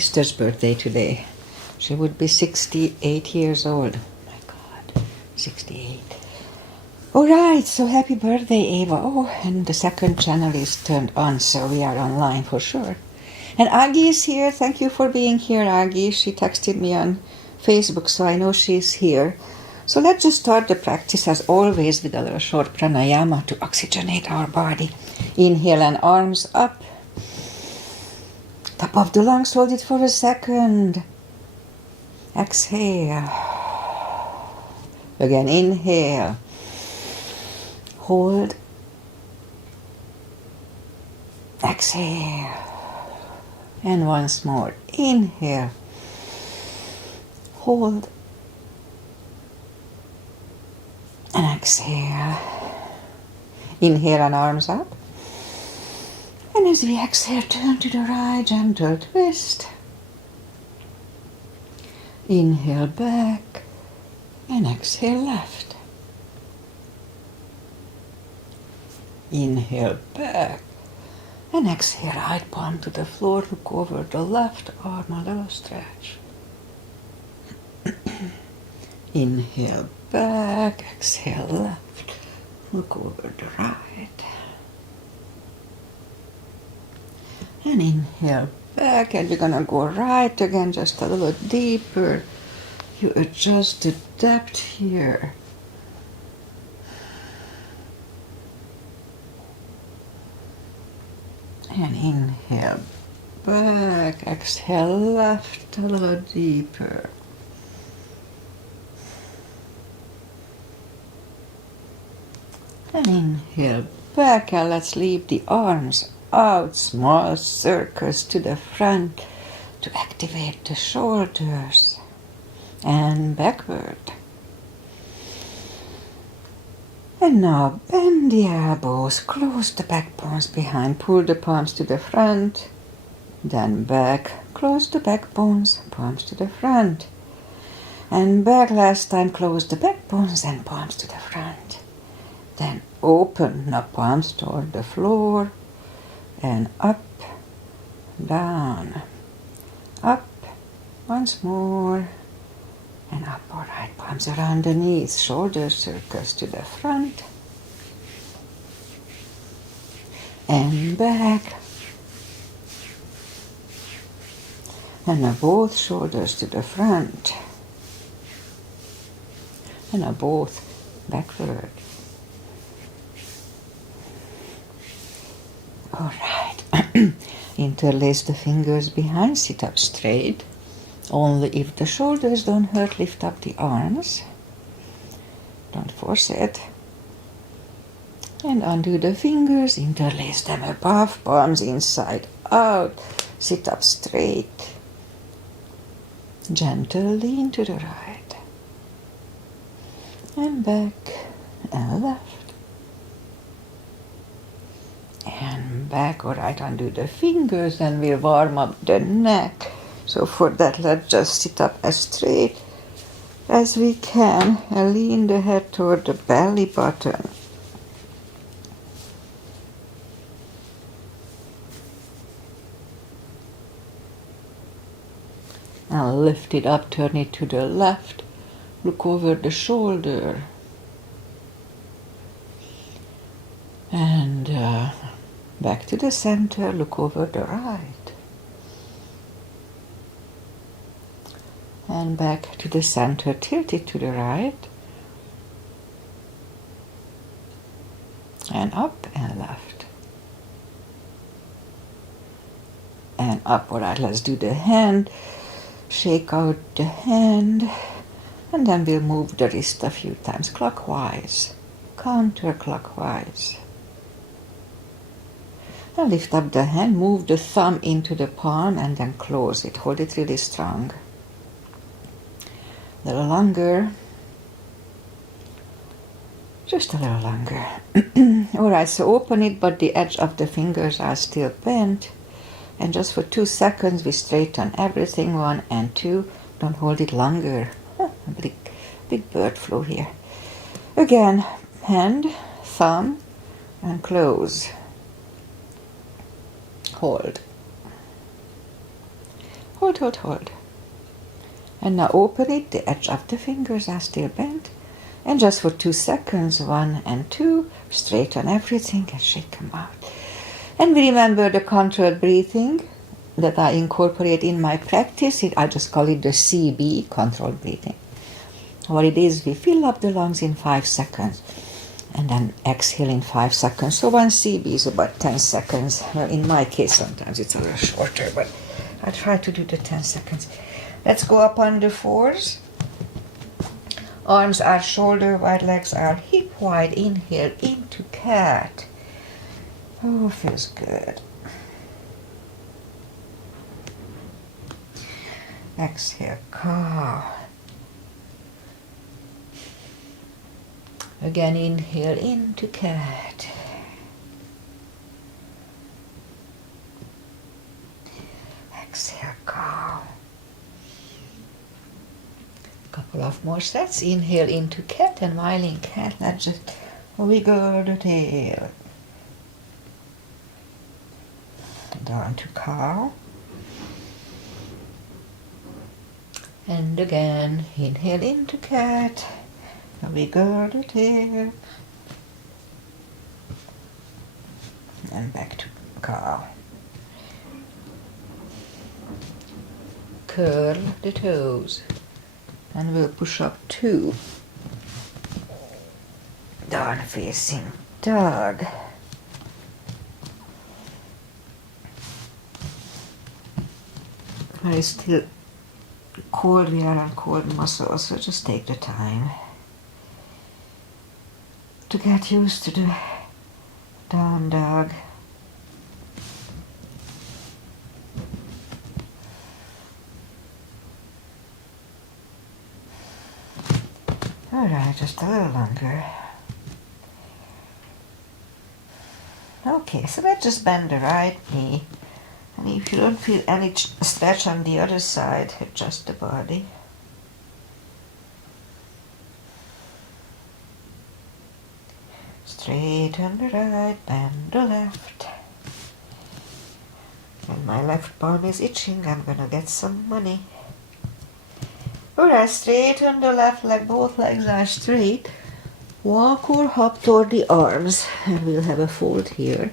Sister's birthday today. She would be 68 years old. Oh my God, 68. All right, so happy birthday, Eva. Oh, and the second channel is turned on, so we are online for sure. And Aggie is here. Thank you for being here, Aggie. She texted me on Facebook, so I know she's here. So let's just start the practice as always with a little short pranayama to oxygenate our body. Inhale and arms up. Top of the lungs, hold it for a second. Exhale. Again, inhale. Hold. Exhale. And once more. Inhale. Hold. And exhale. Inhale and arms up. And as we exhale, turn to the right, gentle twist. Inhale back and exhale left. Inhale back and exhale right palm to the floor. Look over the left arm, a little stretch. Inhale back, exhale left. Look over the right. And inhale back, and we're gonna go right again, just a little deeper. You adjust the depth here. And inhale back, exhale left, a little deeper. And inhale back, and let's leave the arms out, small circles to the front to activate the shoulders. And backward. And now bend the elbows, close the back bones behind, pull the palms to the front, then back, close the back bones, palms to the front. And back last time, close the back bones and palms to the front. Then open the palms toward the floor and up, down, up, once more. And up, all right, palms around the knees, shoulder circles to the front. And back. And now both shoulders to the front. And now both backward. All right. Interlace the fingers behind, sit up straight. Only if the shoulders don't hurt, lift up the arms. Don't force it. And undo the fingers, interlace them above, palms inside out. Sit up straight. Gentle lean to the right. And back and left. And back, all right, undo the fingers and we'll warm up the neck. So for that, let's just sit up as straight as we can and lean the head toward the belly button. And lift it up, turn it to the left, look over the shoulder. And back to the center, look over the right. And back to the center, tilt it to the right. And up and left. And up, all right, let's do the hand. Shake out the hand. And then we'll move the wrist a few times, clockwise, counterclockwise. And lift up the hand, move the thumb into the palm and then close it. Hold it really strong. A little longer. Just a little longer. Alright, so open it, but the edge of the fingers are still bent. And just for 2 seconds, we straighten everything. 1 and 2. Don't hold it longer. A big bird flew here. Again, hand, thumb, and close. Hold. Hold, hold, hold. And now open it, the edge of the fingers are still bent. And just for 2 seconds, 1 and 2, straighten everything and shake them out. And remember the controlled breathing that I incorporate in my practice. I just call it the CB, controlled breathing. What it is, we fill up the lungs in 5 seconds and then exhale in 5 seconds. So one CB is about 10 seconds. Well, in my case, sometimes it's a little shorter, but I try to do the 10 seconds. Let's go up on the 4s. Arms are shoulder wide, legs are hip wide. Inhale into cat. Oh, feels good. Exhale, cow. Again, inhale into cat. Exhale, cow. Couple of more sets. Inhale into cat, and while in cat, let's just wiggle the tail. Down to cow. And again, inhale into cat, wiggle the tail. And back to cow. Curl the toes. And we'll push up 2. Down facing dog. There is still cold, we are on cold muscles, so just take the time to get used to the down dog. Alright, just a little longer. Okay, so let's just bend the right knee. And if you don't feel any stretch on the other side, adjust the body. Straighten the right, bend the left. And my left palm is itching, I'm gonna get some money. Alright, straighten the left leg, both legs are straight. Walk or hop toward the arms, and we'll have a fold here.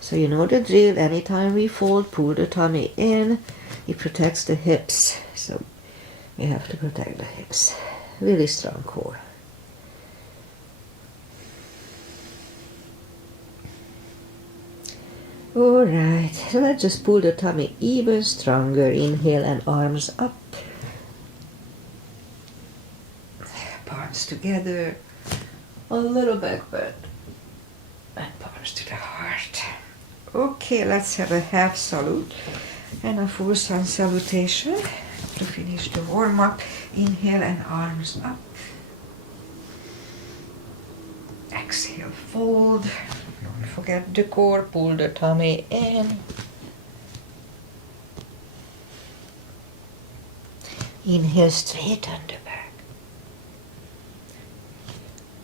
So you know the drill, anytime we fold, pull the tummy in, it protects the hips. So we have to protect the hips. Really strong core. Alright, so let's just pull the tummy even stronger. Inhale and arms up. Palms together. A little back bend. And palms to the heart. Okay, let's have a half salute and a full sun salutation to finish the warm-up. Inhale and arms up. Exhale, fold. Don't forget the core, pull the tummy in. Inhale, straighten the back.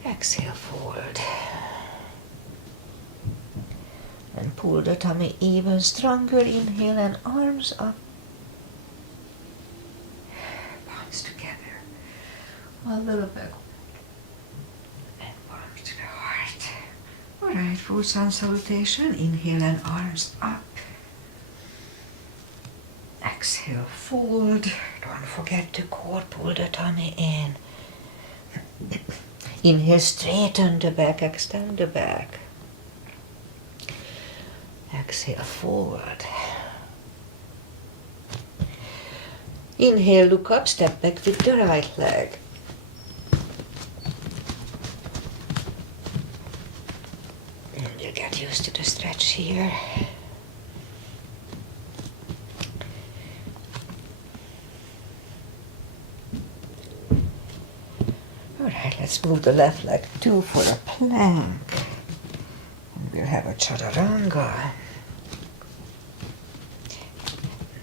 Exhale, fold. And pull the tummy even stronger. Inhale and arms up. Palms together. A little bit. And palms to the heart. Alright, full sun salutation. Inhale and arms up. Exhale, fold. Don't forget the core, pull the tummy in. Inhale, straighten the back, extend the back. Exhale, forward. Inhale, look up, step back with the right leg. And you get used to the stretch here. Alright, let's move the left leg too for a plank. And we'll have a chaturanga.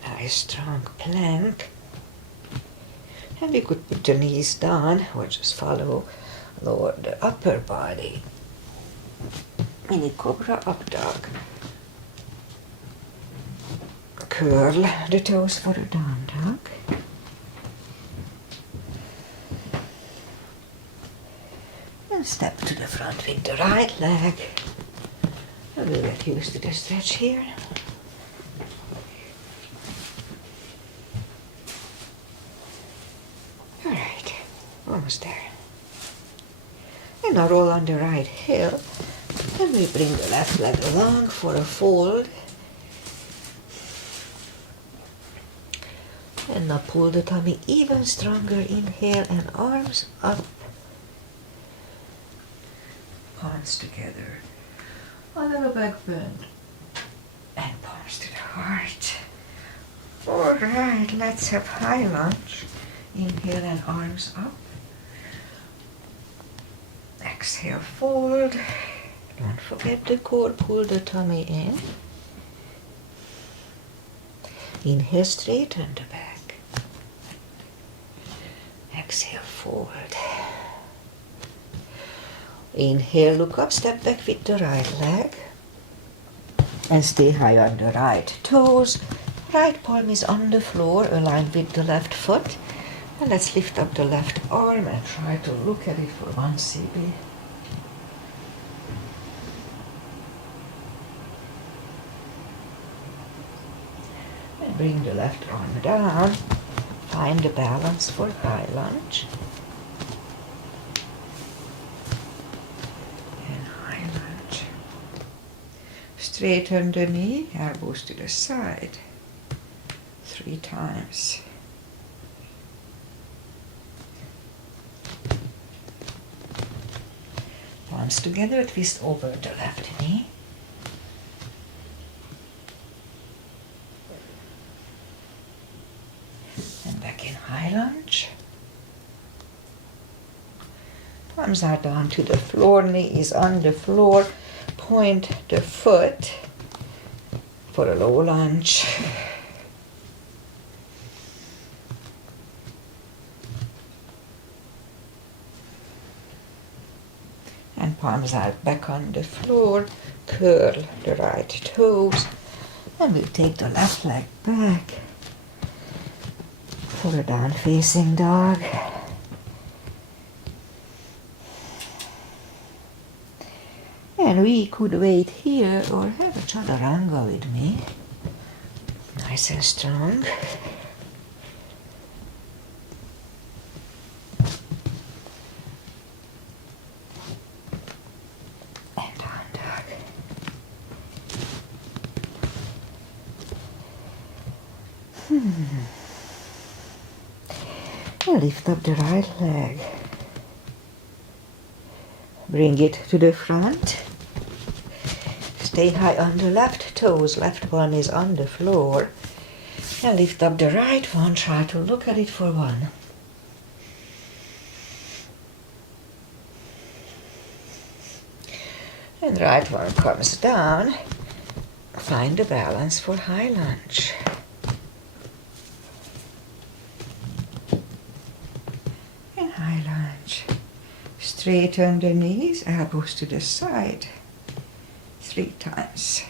Nice strong plank. And we could put the knees down or just follow, lower the upper body. Mini cobra, up dog. curl the toes for a down dog. And step to the front with the right leg. And we'll get used to the stretch here. Alright, almost there. And now roll on the right heel. And we bring the left leg along for a fold. And now pull the tummy even stronger. Inhale and arms up. Palms together. A little back bend. And palms to the heart. Alright, let's have high lunge. Inhale and arms up. Exhale, fold. Don't forget the core, pull the tummy in. Inhale, straighten the back. Exhale, forward. Inhale, look up, step back with the right leg. And stay high on the right toes. Right palm is on the floor, aligned with the left foot. And let's lift up the left arm and try to look at it for one CB. And bring the left arm down. Find the balance for high lunge. And high lunge. Straighten the knee, elbows to the side. 3 times. Palms together, twist over the left knee. And back in high lunge. Palms are down to the floor, knee is on the floor. Point the foot for a low lunge. And palms are back on the floor. Curl the right toes. And we'll take the left leg back for a down facing dog. And we could wait here or have a chaturanga with me. Nice and strong. And down dog. And lift up the right leg. Bring it to the front. Stay high on the left toes. Left one is on the floor. And lift up the right one. Try to look at it for one. And right one comes down. Find the balance for high lunge. And high lunge. Straighten the knees, elbows to the side. 3 times.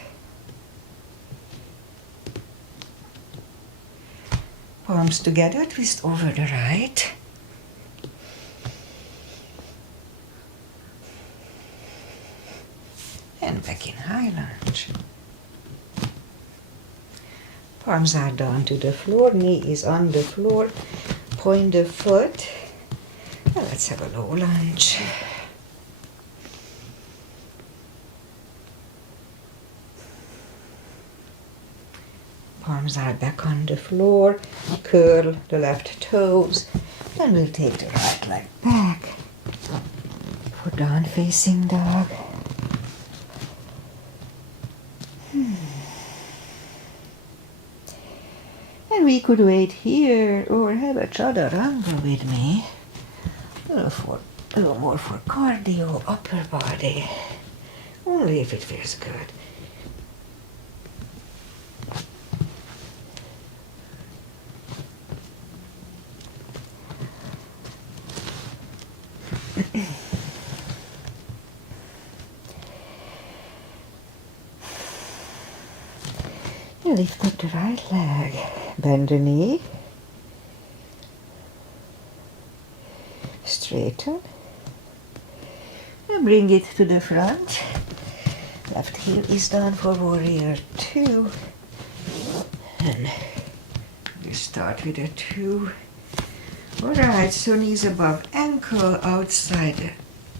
Palms together, twist over the right. And back in high lunge. Palms are down to the floor, knee is on the floor. Point the foot. And let's have a low lunge. Palms are back on the floor. Curl the left toes. And we'll take the right leg back for down facing dog. And we could wait here or have a chaturanga with me. A little more for cardio, upper body. Only if it feels good. Lift up the right leg, bend the knee, straighten, and bring it to the front. Left heel is down for warrior 2. And we start with a 2. Alright, so knees above ankle, outside the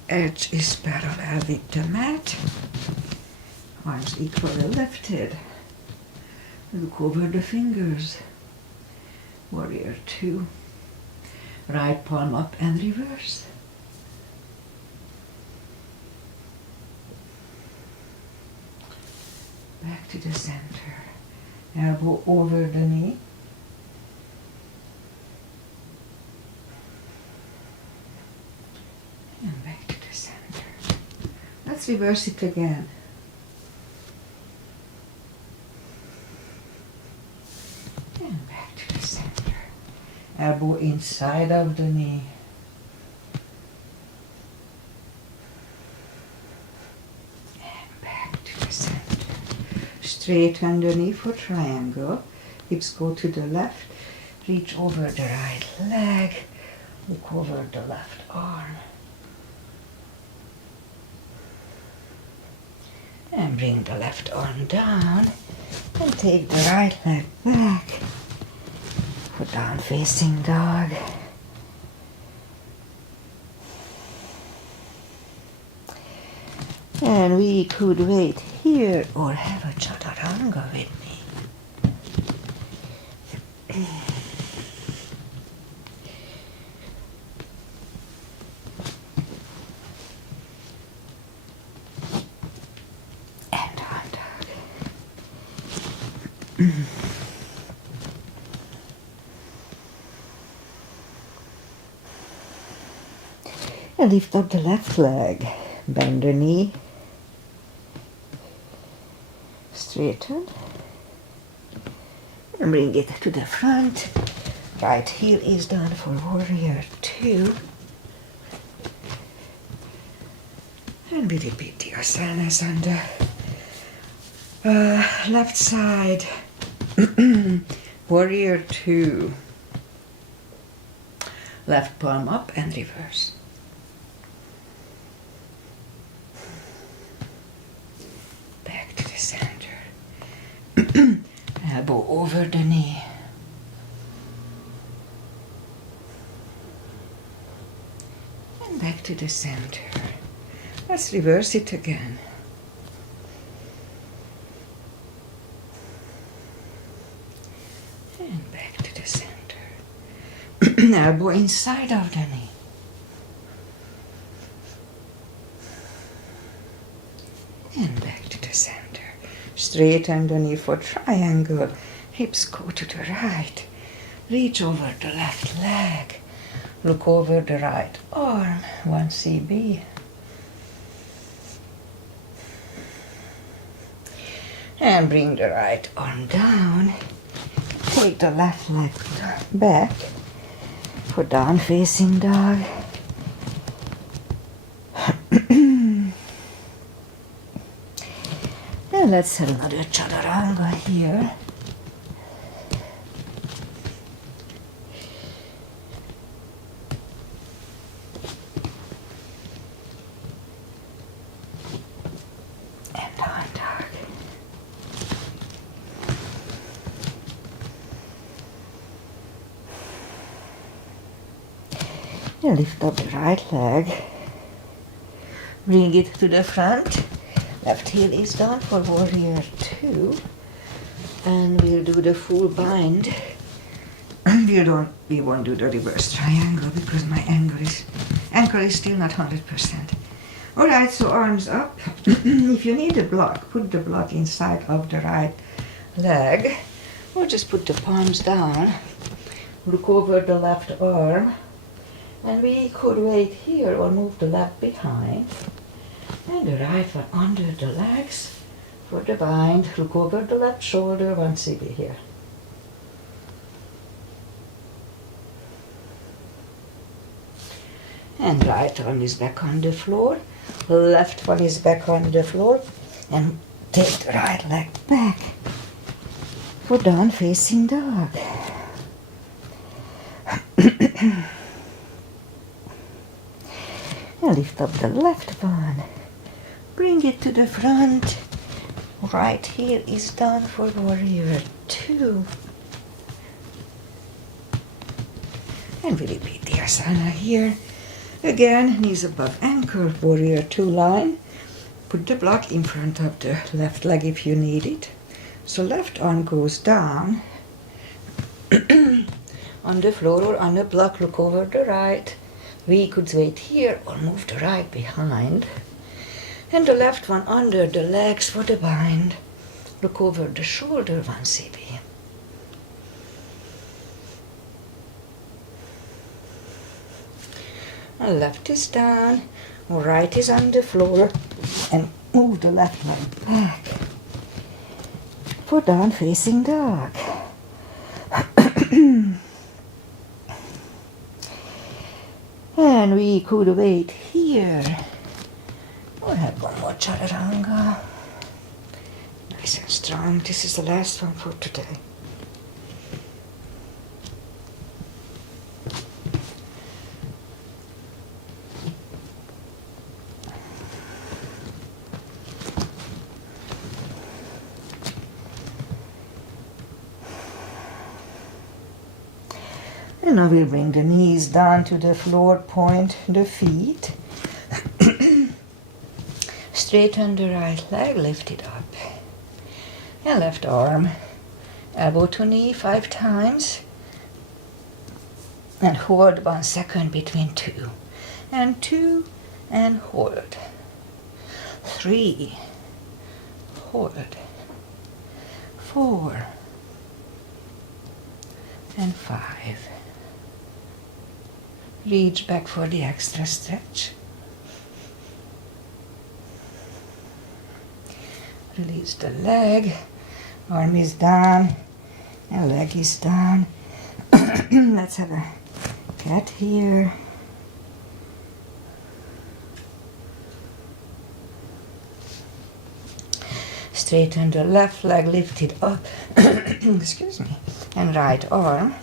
edge is parallel with the mat. Arms equally lifted. Look over the fingers. Warrior 2. Right palm up and reverse. Back to the center. Elbow over the knee. And back to the center. Let's reverse it again. And back to the center. Elbow inside of the knee. And back to the center. Straighten the knee for triangle. Hips go to the left. Reach over the right leg. Look over the left arm. And bring the left arm down. And take the right leg back for down facing dog. And we could wait here or have a chaturanga with me. And down dog. And lift up the left leg. Bend the knee. Straighten. And bring it to the front. Right heel is down for warrior 2. And we repeat the asanas on the left side. Warrior 2. Left palm up and reverse. Back to the center. Elbow over the knee. And back to the center. Let's reverse it again. And back to the center. Elbow inside of the knee. And back to the center. Straighten the knee for triangle. Hips go to the right. Reach over the left leg. Look over the right arm. 1 CB. And bring the right arm down. Take the left leg back for down facing dog. And let's have another chaturanga here. And down dog. And lift up the right leg. Bring it to the front. Left heel is down for warrior 2. And we'll do the full bind. We won't do the reverse triangle because my ankle is still not 100%. Alright, so arms up. If you need a block, put the block inside of the right leg. Or just put the palms down. Look over the left arm. And we could wait here or move the left behind. And the right one under the legs for the bind. Look over the left shoulder, 1 CB here. And right arm is back on the floor. Left one is back on the floor. And take the right leg back. for down facing dog. And lift up the left one. Bring it to the front. Right here is done for warrior 2. And we repeat the asana here. Again, knees above ankle, warrior 2 line. Put the block in front of the left leg if you need it. So left arm goes down on the floor or on the block, look over the right. We could wait here or move the right behind. And the left one under the legs for the bind. Look over the shoulder, 1 CB. And left is down, right is on the floor, and move the left leg back for down facing dog. And we could wait here. We'll have one more chaturanga. Nice and strong. This is the last one for today. And now we'll bring the knees down to the floor, point the feet. Straighten the right leg, lift it up. And left arm, elbow to knee 5 times. And hold 1 second between 2. And 2, and hold. 3, hold. 4, and 5. Reach back for the extra stretch. Release the leg, arm is down, and leg is down. Let's have a cat here. Straighten the left leg, lift it up, excuse me, and right arm,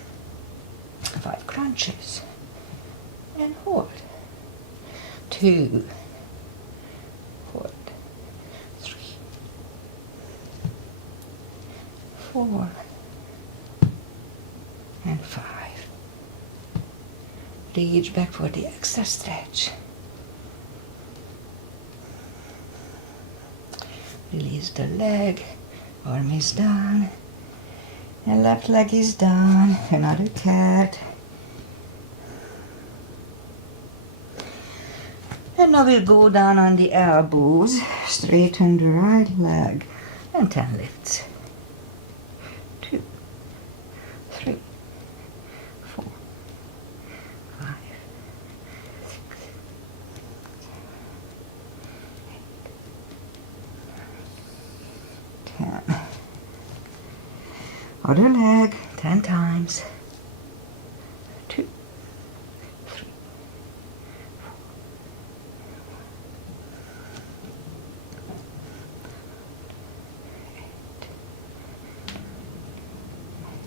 5 crunches, and hold. 2, hold. 3, 4, and 5. Reach back for the extra stretch. Release the leg, arm is down, and left leg is down. Another cat. And now we'll go down on the elbows, straighten the right leg, and 10 lifts. 2, 3, 4, 5, 6, 7, 8, 9, 10. Other leg, 10 times. 2, 3,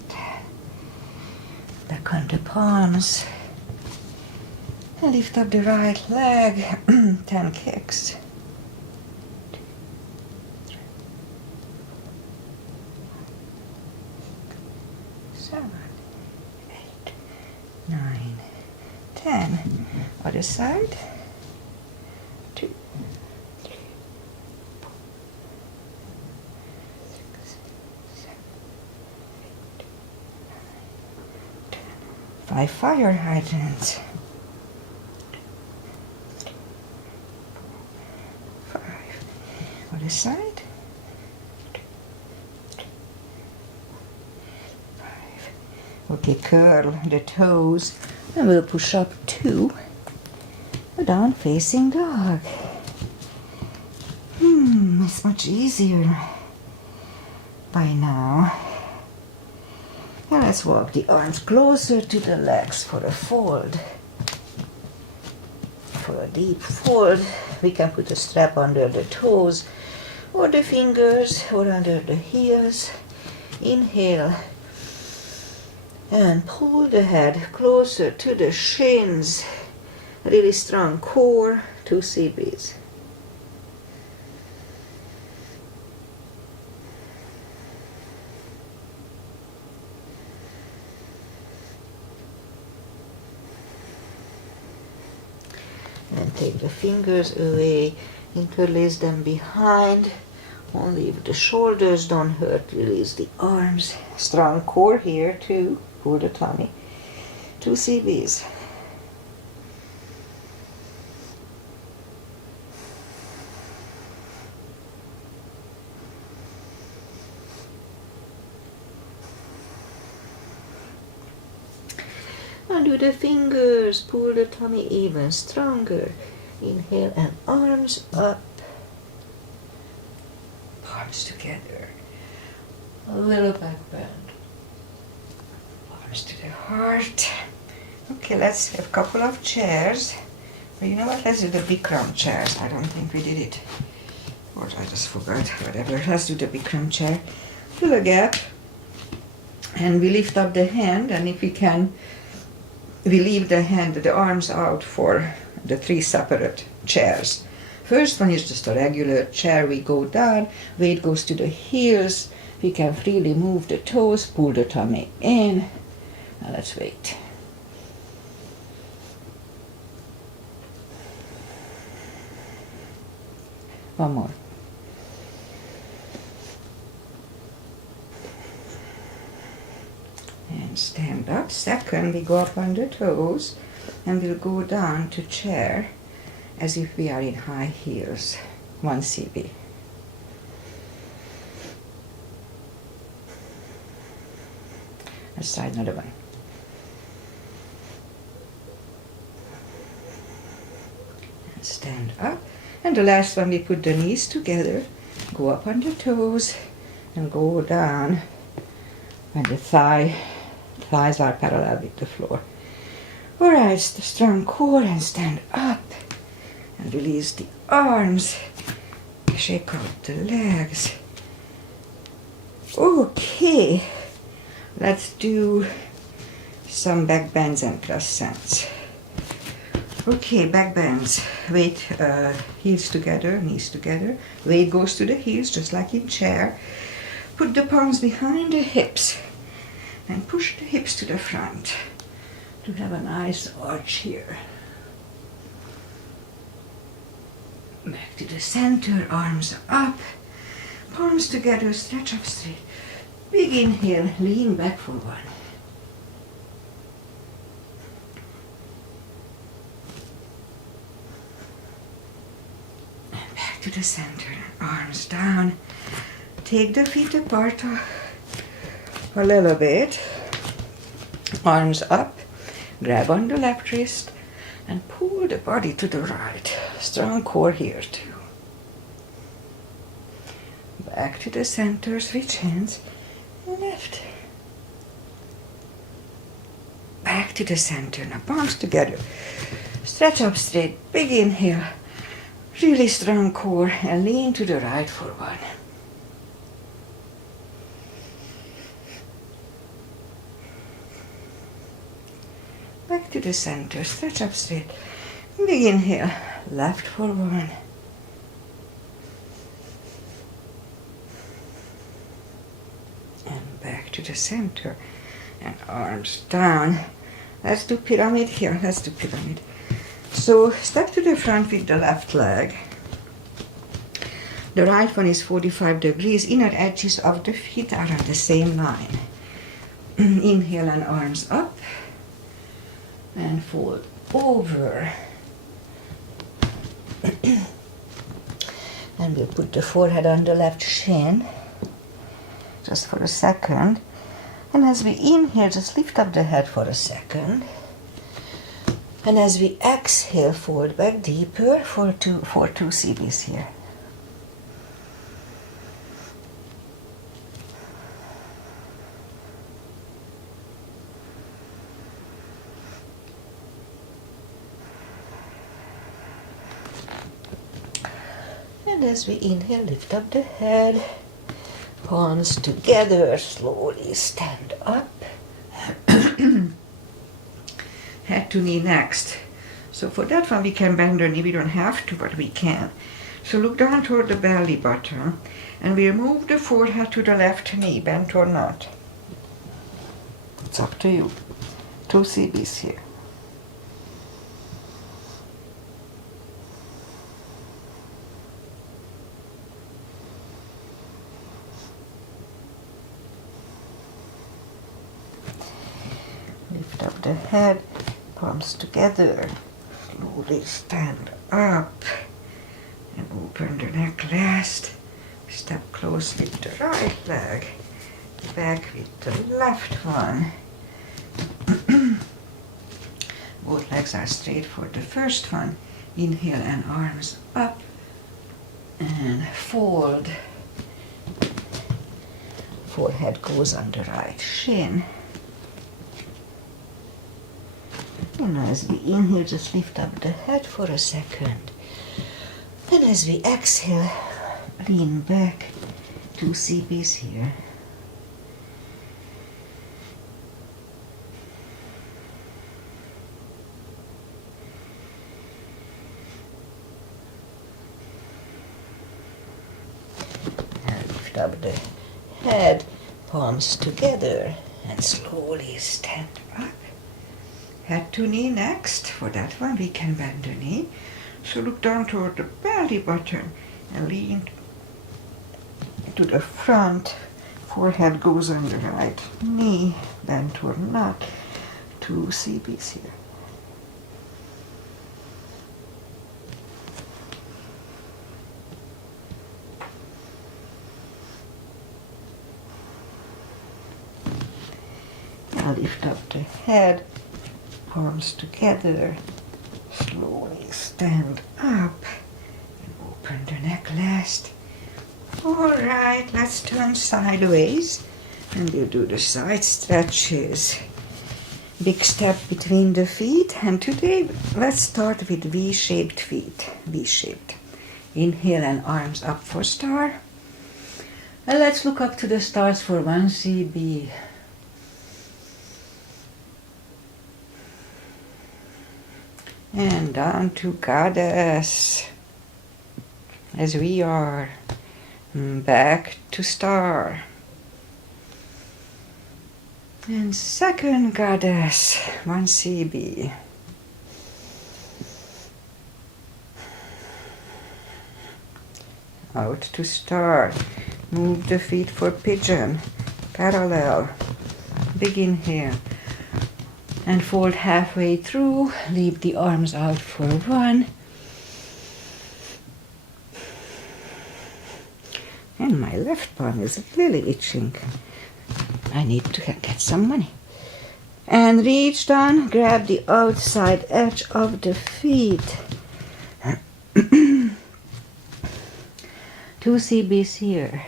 10. Back on the palms. And lift up the right leg, 10 kicks. 7, 8, 9, 10. Other side. 2, 3, 4, 6, 7, 8, 9, 10. 5 fire hydrants. 5. Other side. Okay, curl the toes, and we'll push up 2, down facing dog. It's much easier by now. And let's walk the arms closer to the legs for a fold. For a deep fold, we can put a strap under the toes, or the fingers, or under the heels. Inhale and pull the head closer to the shins. Really strong core, 2 CBs. And take the fingers away, interlace them behind. Only if the shoulders don't hurt, release the arms. Strong core here too, pull the tummy. 2 CBs. Undo the fingers, pull the tummy even stronger. Inhale and arms up. Arms together. A little back bend. Arms to the heart. Okay, let's have a couple of chairs. But you know what? Let's do the Bikram chairs. I don't think we did it. Or I just forgot. Whatever. Let's do the Bikram chair. Fill a gap. And we lift up the hand. And if we can, we leave the arms out for the 3 separate chairs. First one is just a regular chair. We go down, weight goes to the heels. We can freely move the toes, pull the tummy in. Now let's wait. One more. And stand up. Second, we go up on the toes and we'll go down to chair as if we are in high heels. 1 CB. Let's try another one. And stand up. And the last one, we put the knees together, go up on the toes, and go down when the thighs are parallel with the floor. Alright, strong core and stand up. And release the arms. Shake out the legs. Okay, let's do some back bends and crescents. Okay, back bends. Weight, heels together, knees together. Weight goes to the heels, just like in chair. Put the palms behind the hips and push the hips to the front to have a nice arch here. Back to the center, arms up, palms together, stretch up straight. Big inhale, lean back for 1. And back to the center, arms down. Take the feet apart a little bit. Arms up, grab on the left wrist and pull the body to the right. Strong core here too. Back to the center, switch hands, left. Back to the center, now palms together. Stretch up straight, big inhale, really strong core, and lean to the right for 1. Back to the center, stretch up straight, big inhale, left for 1. And back to the center, and arms down. Let's do pyramid here, let's do pyramid. So step to the front with the left leg. The right one is 45 degrees, inner edges of the feet are on the same line. Inhale and arms up. And fold over. And we'll put the forehead on the left shin, just for a second. And as we inhale, just lift up the head for a second. And as we exhale, fold back deeper for two CBs here. And as we inhale, lift up the head, Palms together, slowly stand up. Head to knee next. So for that one we can bend our knee, we don't have to, but we can. So look down toward the belly button and we'll move the forehead to the left knee, bent or not. It's up to you. 2 CBs here. Lift up the head, palms together, slowly stand up and open the neck last. Step close with the right leg, back with the left one. Both legs are straight for the first one. Inhale and arms up and fold. Forehead goes on the right shin. And as we inhale, just lift up the head for a second. And as we exhale, lean back, 2 CBs here. And lift up the head, palms together, and slowly stand up. Head to knee next. For that one we can bend the knee. So look down toward the belly button and lean to the front. Forehead goes on the right knee, bent or not. 2 CBs here. Now lift up the head, arms together, slowly stand up and open the neck last. Alright, let's turn sideways and we'll do the side stretches. Big step between the feet, and today let's start with V-shaped feet. V-shaped. Inhale and arms up for star. And let's look up to the stars for 1 CB. And down to goddess, as we are. Back to star. And second goddess, 1 CB. Out to star. Move the feet for pigeon. Parallel. Big inhale. And fold halfway through. Leave the arms out for 1. And my left palm is really itching. I need to get some money. And reach down, grab the outside edge of the feet. 2 CBs here.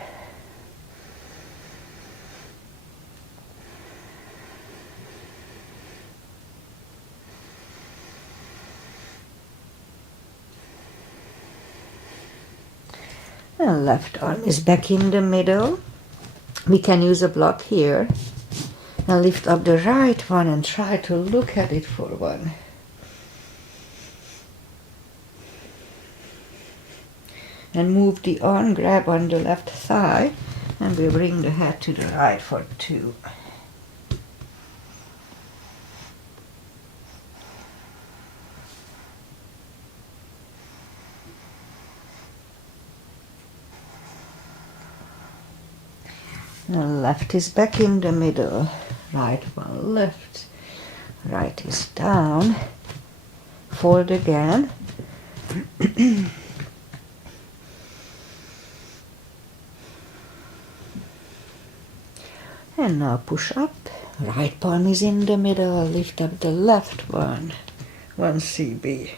And left arm is back in the middle. We can use a block here. Now lift up the right one and try to look at it for 1. And move the arm, grab on the left thigh, and we'll bring the head to the right for 2. The left is back in the middle, right one left, right is down, fold again, and now push up, right palm is in the middle, lift up the left one, 1 CB.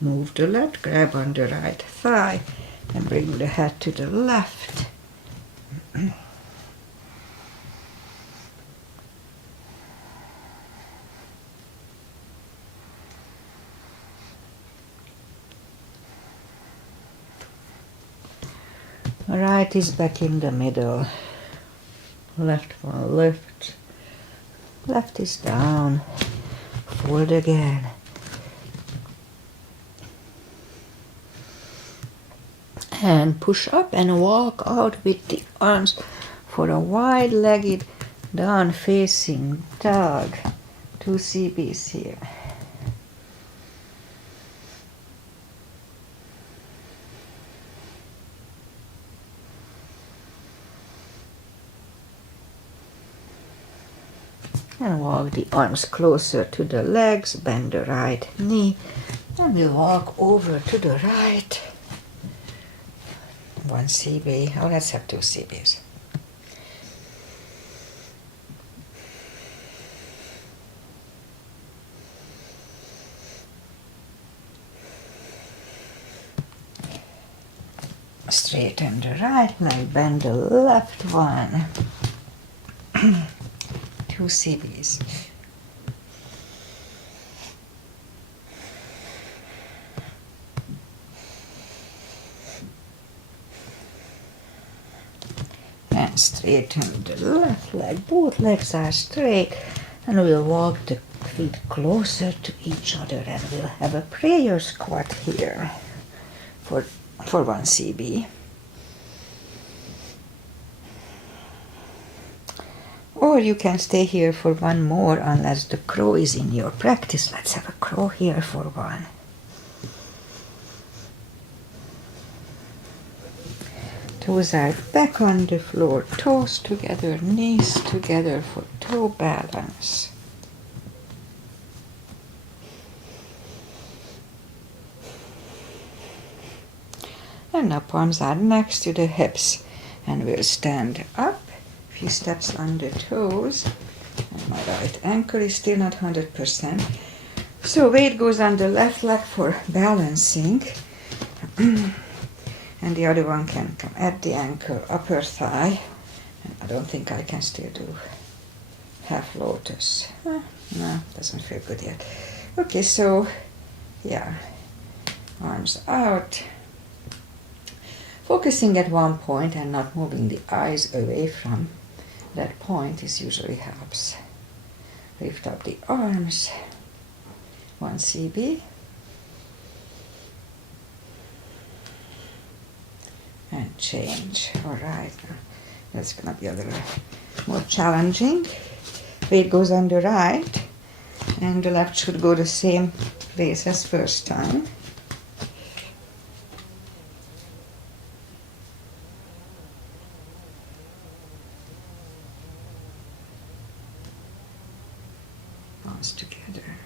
Move the left, grab on the right thigh, and bring the head to the left. Right is back in the middle. Left one lift. Left is down. Fold again. And push up and walk out with the arms for a wide-legged down-facing dog. 2 CBs here. And walk the arms closer to the legs, bend the right knee, and we'll walk over to the right. 1 CB, oh let's have 2 CBs. Straighten the right leg, bend the left one. 2 CBs. And straighten the left leg. Both legs are straight. And we'll walk the feet closer to each other and we'll have a prayer squat here for 1 CB. Or you can stay here for one more unless the crow is in your practice. Let's have a crow here for 1. Toes are back on the floor, toes together, knees together for toe balance. And now palms are next to the hips and we'll stand up. Few steps on the toes. And my right ankle is still not 100%. So weight goes on the left leg for balancing. And the other one can come at the ankle, upper thigh. And I don't think I can still do half lotus. No, doesn't feel good yet. Okay, so yeah, arms out. Focusing at one point and not moving the eyes away from that point is usually helps. Lift up the arms. 1 CB. And change. Alright, that's gonna be a little more challenging. Weight goes on the right and the left should go the same place as first time. Palms together.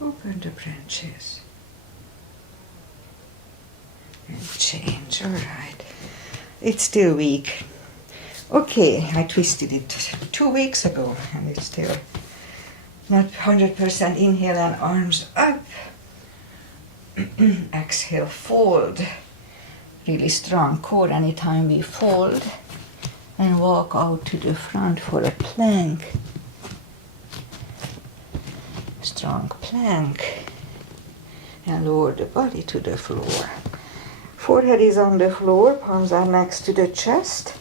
Open the branches. And change, alright. It's still weak. Okay, I twisted it 2 weeks ago and it's still not 100%. Inhale and arms up. Exhale, fold. Really strong core anytime we fold. And walk out to the front for a plank. Strong plank. And lower the body to the floor. Forehead is on the floor, palms are next to the chest.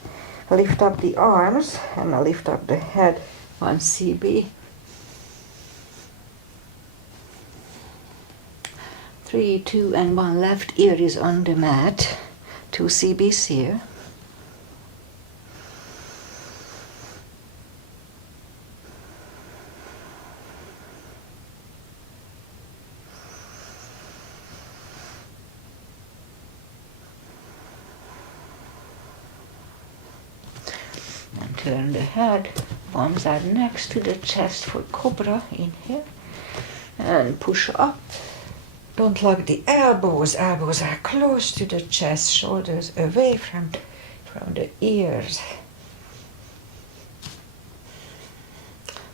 Lift up the arms and lift up the head. 1 CB. 3, 2, and 1. Left ear is on the mat. 2 CBs here. Turn the head, arms are next to the chest for cobra, inhale, and push up. Don't lock the elbows, elbows are close to the chest, shoulders away from the ears.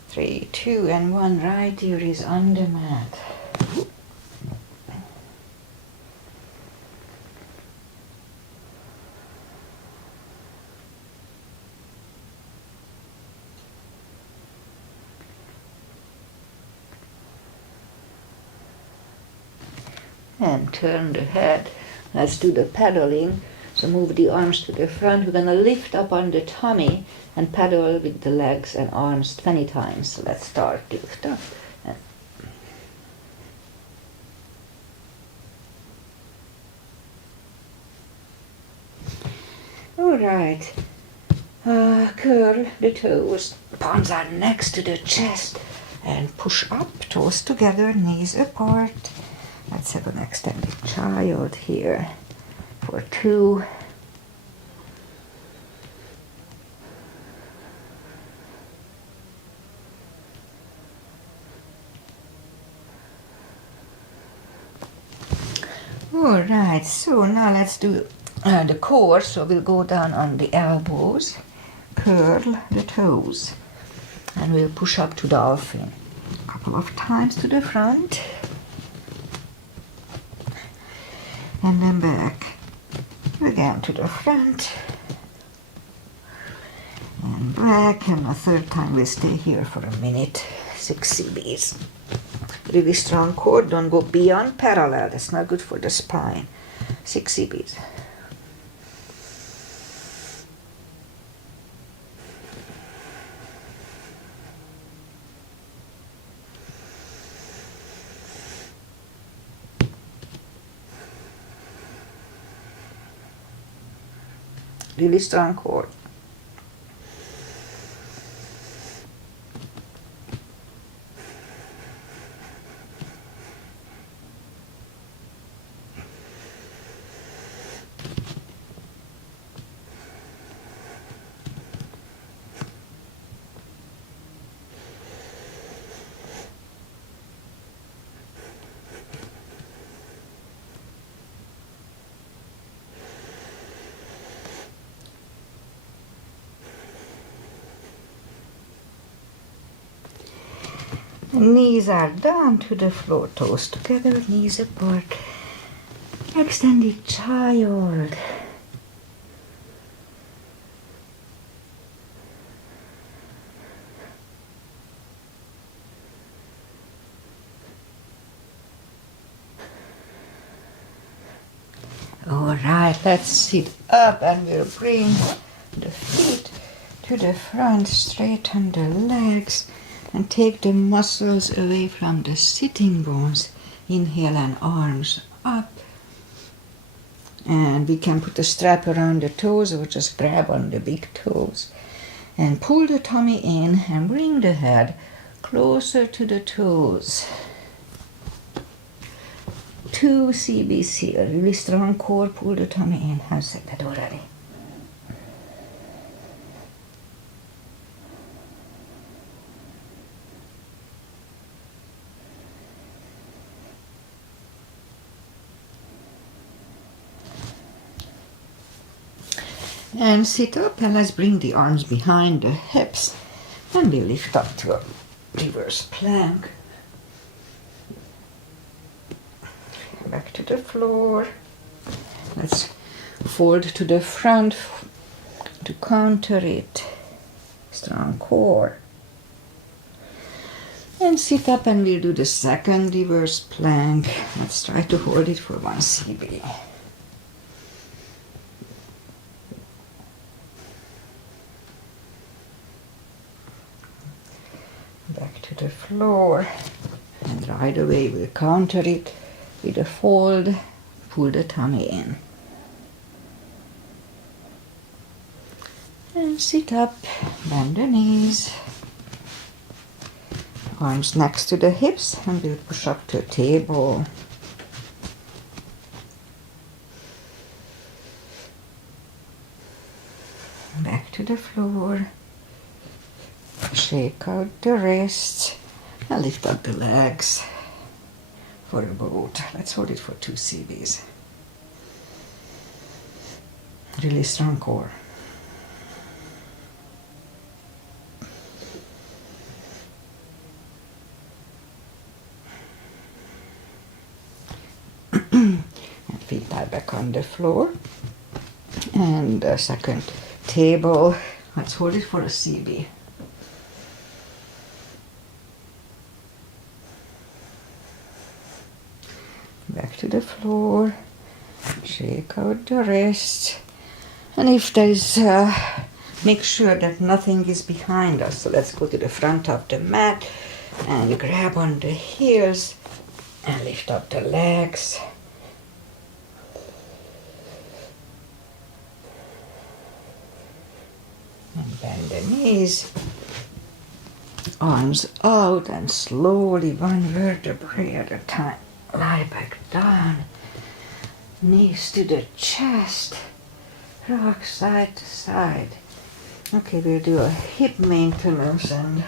3, 2, and 1, right ear is on the mat. And turn the head, Let's do the paddling. So move the arms to the front. We're gonna lift up on the tummy and paddle with the legs and arms 20 times. So let's start. Lift up. All right. Curl the toes. Palms are next to the chest. And push up, toes together, knees apart. Let's have an extended child here for 2. All right, so now let's do the core. So we'll go down on the elbows, curl the toes, and we'll push up to dolphin a couple of times to the front, and then back again to the front, and back, and a third time we'll stay here for a minute. 6 CBs. Really strong core, don't go beyond parallel, that's not good for the spine. 6 CBs. Really strong core. Knees are down to the floor, toes together, knees apart. Extended child. All right, let's sit up and we'll bring the feet to the front, straighten the legs, and take the muscles away from the sitting bones. Inhale and arms up. And we can put a strap around the toes or just grab on the big toes. And pull the tummy in and bring the head closer to the toes. 2 CBs here, really strong core, pull the tummy in. I've said that already. And sit up and let's bring the arms behind the hips and we lift up to a reverse plank. Back to the floor. Let's fold to the front to counter it. Strong core. And sit up and we'll do the second reverse plank. Let's try to hold it for 1 CB. Back to the floor, and right away we'll counter it with a fold, pull the tummy in. And sit up, bend the knees, arms next to the hips, and we'll push up to a table. Back to the floor. Shake out the wrists and lift up the legs for a boat. Let's hold it for 2 CBs. Really strong core. And feet are back on the floor. And the second table. Let's hold it for a CB. Back to the floor, Shake out the wrists. And if there is, make sure that nothing is behind us. So let's go to the front of the mat and grab on the heels and lift up the legs. And bend the knees. Arms out and slowly one vertebrae at a time. Lie back down. Knees to the chest. Rock side to side. Okay, we'll do a hip maintenance and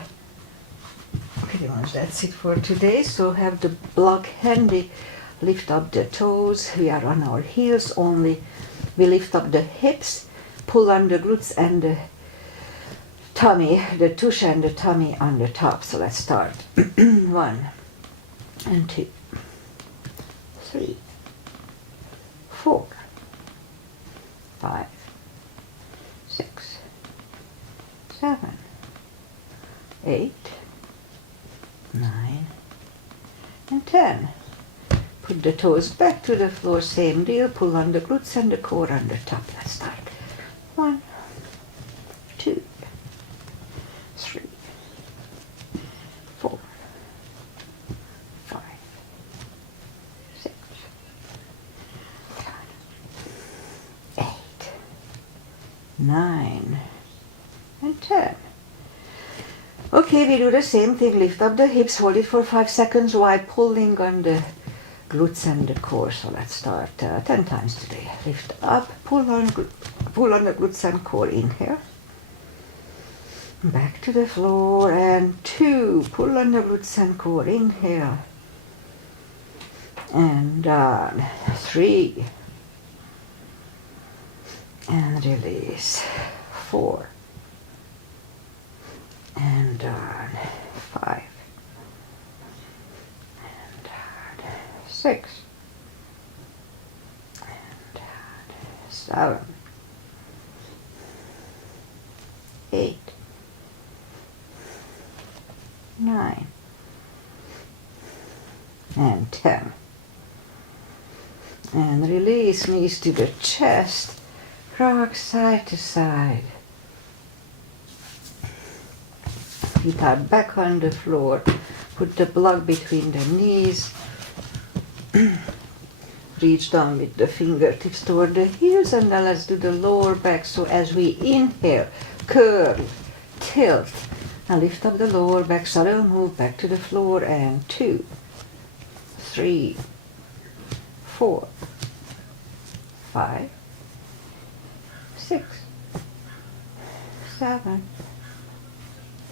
pretty much that's it for today. So have the block handy. Lift up the toes. We are on our heels only. We lift up the hips. Pull on the glutes and the tummy, the tush and the tummy on the top. So let's start. 1 and 2, 3, 4, 5, 6, 7, 8, 9, and 10. Put the toes back to the floor, same deal. Pull on the glutes and the core on the top. Let's start. 1, 2, 3, 4, 5, 6, 7, 8, 9, and 10. Okay, we do the same thing. Lift up the hips, hold it for 5 seconds while pulling on the glutes and the core. So let's start 10 times today. Lift up, pull on the glutes and core. Inhale. Back to the floor and 2. Pull on the glutes and core. Inhale. And down. 3. And release. 4. And down. 5. And down. 6. And down. 7. 8. 9. And 10. And release, knees to the chest. Rock side to side. Feet are back on the floor. Put the block between the knees. Reach down with the fingertips toward the heels, and then let's do the lower back. So as we inhale, curl, tilt, and lift up the lower back. Subtle move back to the floor, and 2, 3, 4, 5, 6, 7,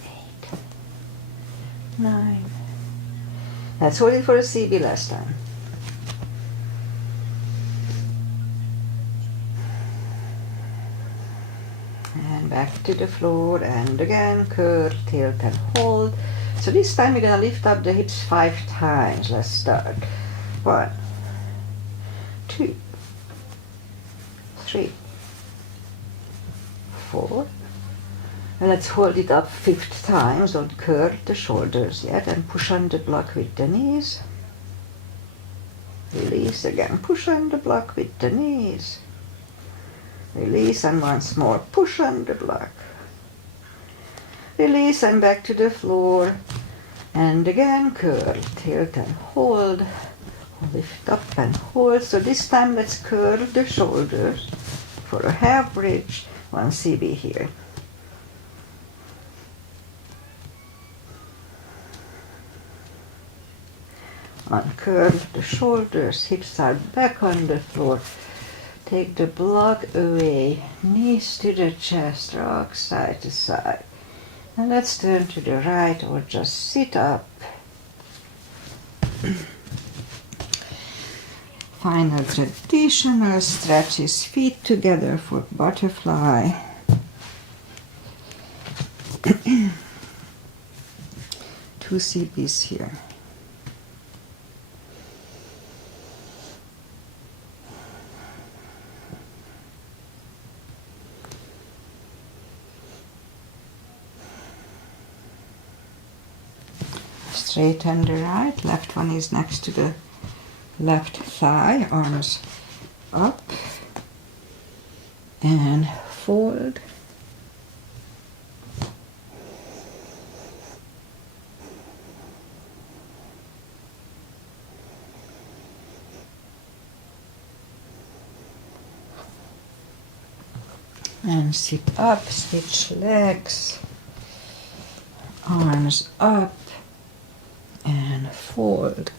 8, 9. Let's hold it for a CB last time. And back to the floor, and again, curl, tilt, and hold. So this time we're going to lift up the hips 5 times. Let's start. 1, 2, 3, 4. And let's hold it up 5th time. Don't curl the shoulders yet, and push on the block with the knees. Release again, push on the block with the knees. Release, and once more, push on the block. Release, and back to the floor. And again, curl, tilt, and hold. Lift up and hold. So this time let's curl the shoulders for a half bridge. 1 CB here. Uncurl the shoulders, hips are back on the floor. Take the block away, knees to the chest, rock side to side. And let's turn to the right or just sit up. Final traditional stretches, feet together for butterfly. 2 CBs here. Straighten the right, left one is next to the left thigh, arms up and fold. And sit up, switch legs, arms up and fold.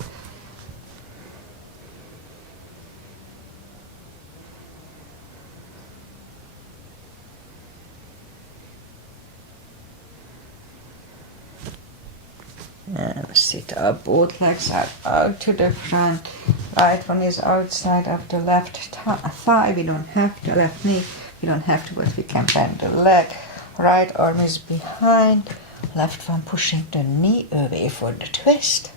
And sit up, both legs are out to the front. Right one is outside of the left thigh. We don't have the left knee. We don't have to, but we can bend the leg. Right arm is behind. Left one pushing the knee away for the twist.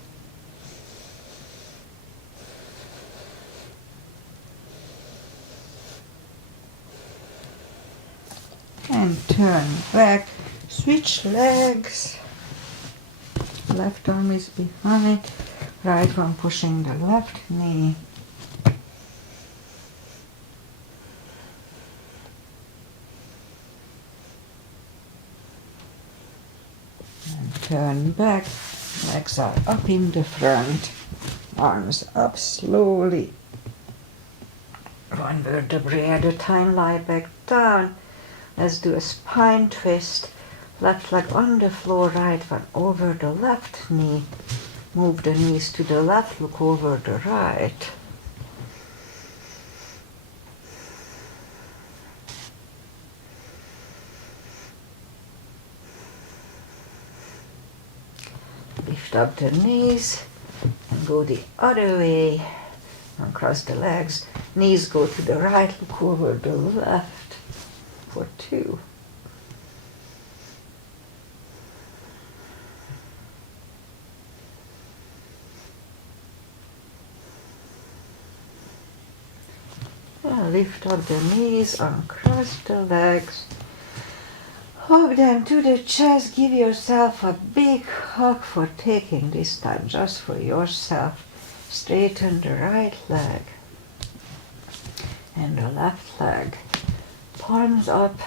And turn back. Switch legs. Left arm is behind. Right one pushing the left knee. Turn back, legs are up in the front, arms up slowly. One vertebrae at a time, lie back down. Let's do a spine twist. Left leg on the floor, right one over the left knee. Move the knees to the left, look over the right. Lift up the knees and go the other way. And cross the legs. Knees go to the right, look over the left for 2. And lift up the knees, uncross the legs. Hug them to the chest. Give yourself a big hug for taking this time just for yourself. Straighten the right leg and the left leg. Palms up.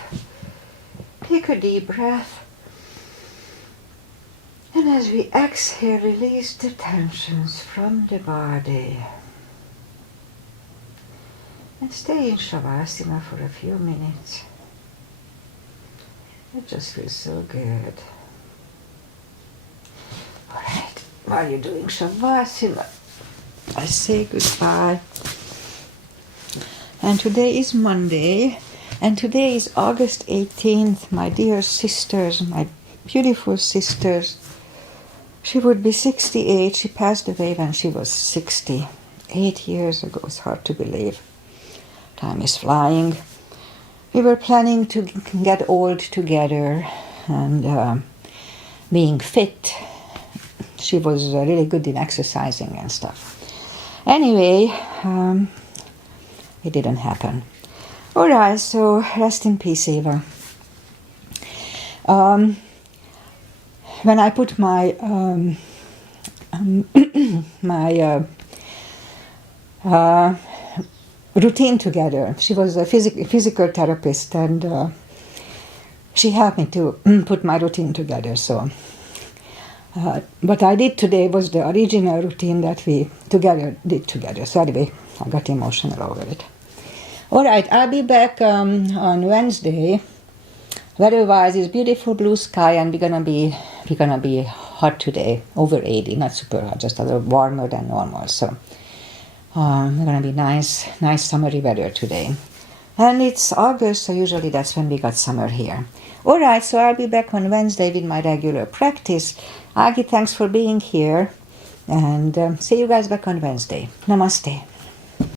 Take a deep breath. And as we exhale, release the tensions from the body. And stay in Shavasana for a few minutes. It just feels so good. Alright, while you're doing Shavasana, I say goodbye. And today is Monday, and today is August 18th, my dear sisters, my beautiful sisters. She would be 68. She passed away when she was 60. 8 years ago. It's hard to believe. Time is flying. We were planning to get old together and being fit. She was really good in exercising and stuff. Anyway, it didn't happen. All right, so rest in peace, Eva. When I put my routine together. She was a physical therapist, and she helped me to put my routine together. So what I did today was the original routine that we did together. So anyway, I got emotional over it. All right, I'll be back on Wednesday. Weather-wise, it's beautiful blue sky, and we're gonna be hot today, over 80, not super hot, just a little warmer than normal. So. It's gonna be nice summery weather today. And it's August, so usually that's when we got summer here. Alright, so I'll be back on Wednesday with my regular practice. Agi, thanks for being here. And see you guys back on Wednesday. Namaste.